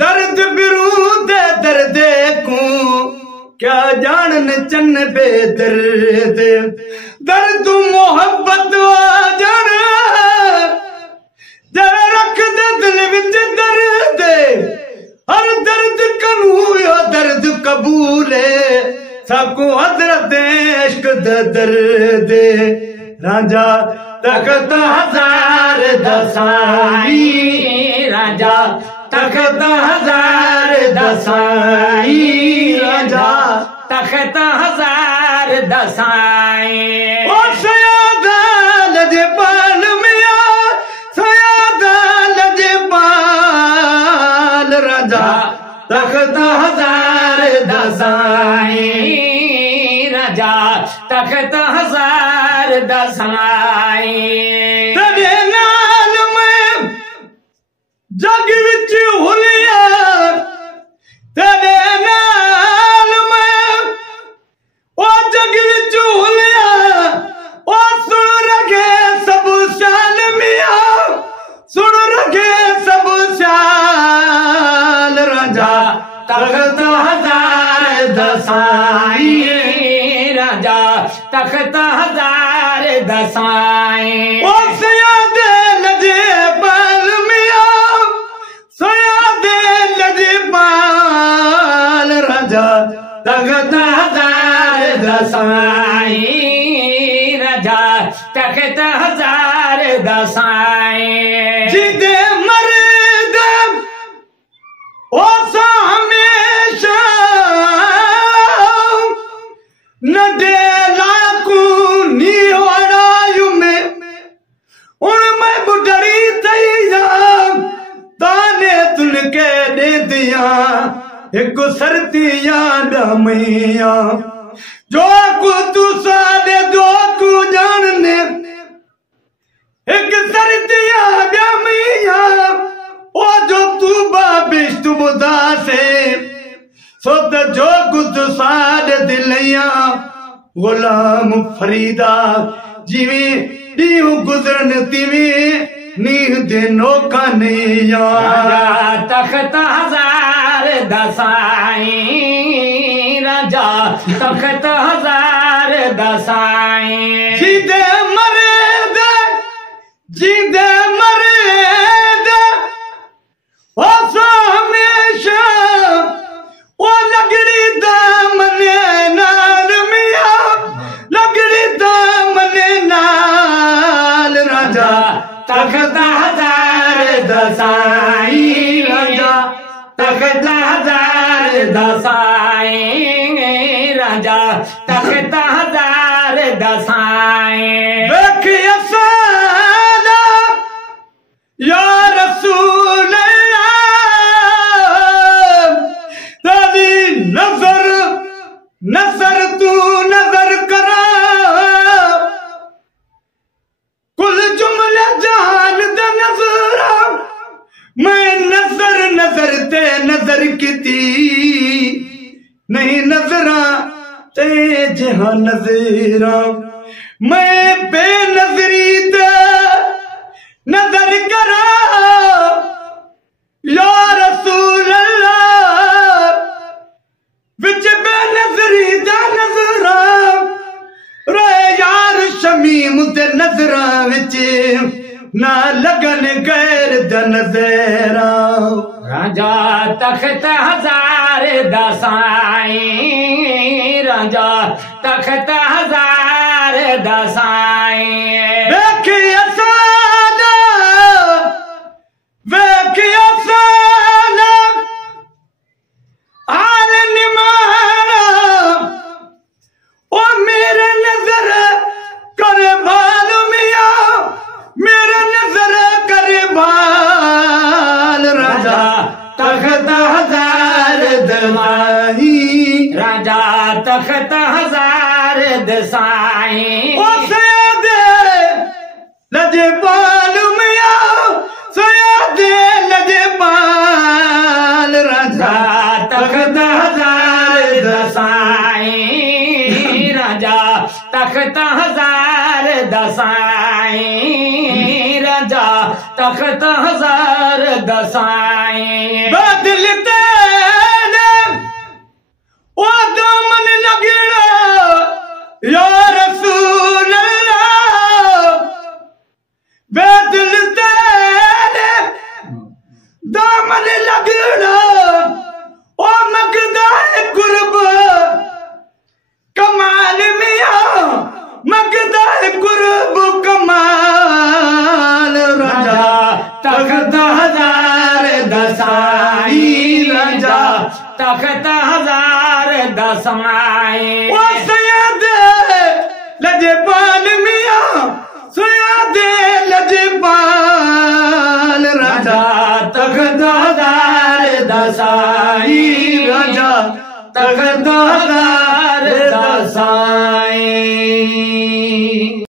दर्द बिरूद दर्द को क्या जानन चन बेदर्द दर्द मोहब्बत जान जरा रख दे दिल विच दर्द हर दर्द कनू यो दर्द कबूल सबको हजरत इश्क दर्द राजा तख्त हजार दसाई राजा तख्त हजार दसाई राजा तख्त हजार दसाई ओ सयादा लजपाल मिया सयादा लजपाल राजा तख्त हजार दसाई राजा तख्त हजार दसाई तेरे नाल में जग विच हुलिया तेरे नाल में ओ जग विच हुलिया ओ सुन रखे सब शाल मिया सुन रखे सब शाल राजा तख्त हजार दसाई राजा तख्त हजार दसाई ओ सयादे लजपाल मिया सयादे लजपाल राजा तख्त हजार दसाई राजा तख्त हजार दसाई जिदे मर्द ओ सा हमेशा न दे लाकू नी वड़ायु में उन मैं बुढ़ड़ी तैया ताने तुनके दे दिया एक सरतिया डमैया जो को तू सादे दो को जानने एक सरतिया डमैया ओ जो तू बाबिश तू बुदा से सोत जो कुछ साद दिलैया गुलाम फरीदा जिवे दियो गुजरन तिवे नीह दे नौका नैया तख्त हजार दसाई राजा तख्त हजार दसाई जिदे मरे दे ओ सो हमेशा ओ लगड़ी दामने नाल मिया लगड़ी दामने नाल राजा तख्त हजार दसाई राजा तख्त हजार दसाई राजा तख्त हजार दसाई देखिए सादा या रसूल नजर तू नजर करा कुल जुमला जहान दा नजरा मैं नजर ते नजर किती नहीं नजरा ते जहां नजरा मैं बेनजरी ते नजर करा या रसूल अल्लाह विच बेनजरी दा नजरा रे यार शमीम ते नजरा विच ना लगन गैर दा नजरा राजा तख्त हजार दसाई राजा तख्त हजार दसाई देखिए सादा ओ मेरा नजर करे बाल मिया मेरा नजर करे बाल राजा तख्त हजार दसाई राजा तख्त हजार दसाई ओ सयादे लजपाल मिया सयादे लजपाल राजा तख्त हजार दसाई राजा तख्त हजार दसाई राजा तख्त हजार दसाई बदल तगड़ा ओ मगदा कुर्ब कमाल मियां मगदा कुर्ब कमाल राजा तख्त हजार दसाई राजा तख्त हजार दसाई ओ सैयद लजपाल मियां सैयद लजपाल राजा तख्त हजार दसाई राजा तख्त हजार दसाई